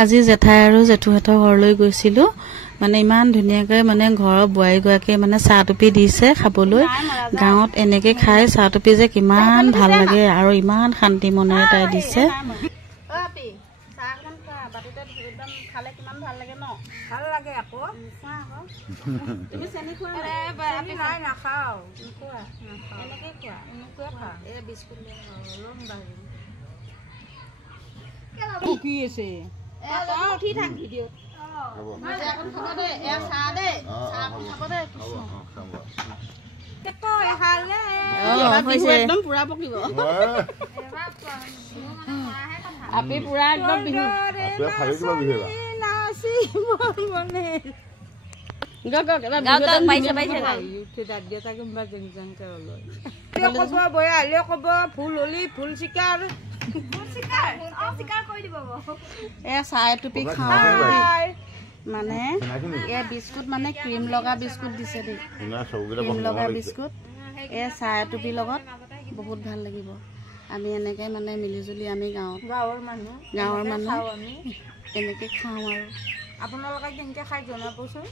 আজি জেঠাই আৰু জেঠুহঁতৰ ঘৰলৈ গৈছিলো মানে ইমান ধুনীয়াকৈ মানে ঘৰৰ বোৱাৰীগৰাকীয়ে মানে চাহ টুপি দিছে খাবলৈ গাঁৱত এনেকে খাই চাহ টুপি যে কিমান ভাল লাগে আৰু ইমান শান্তি মনেৰে তাই দিছে উঠি থাক ভিডিঅ' একদম পুৰা পকিব আপি পুৰা একদম বিহু ফুল হলি ফুল চিকাৰ চাহ টুপি খাওঁ মানে বিস্কুট মানে ক্ৰীম লগা বিস্কুট দিছে দেই ক্ৰীম লগা বিস্কুট চাহ টুপিৰ লগত বহুত ভাল লাগিব আমি এনেকে মানে মিলি জুলি আমি গাঁৱৰ মানুহ এনেকে খাওঁ আৰু আপোনালোকে কেনেকে খাই জনাবচোন।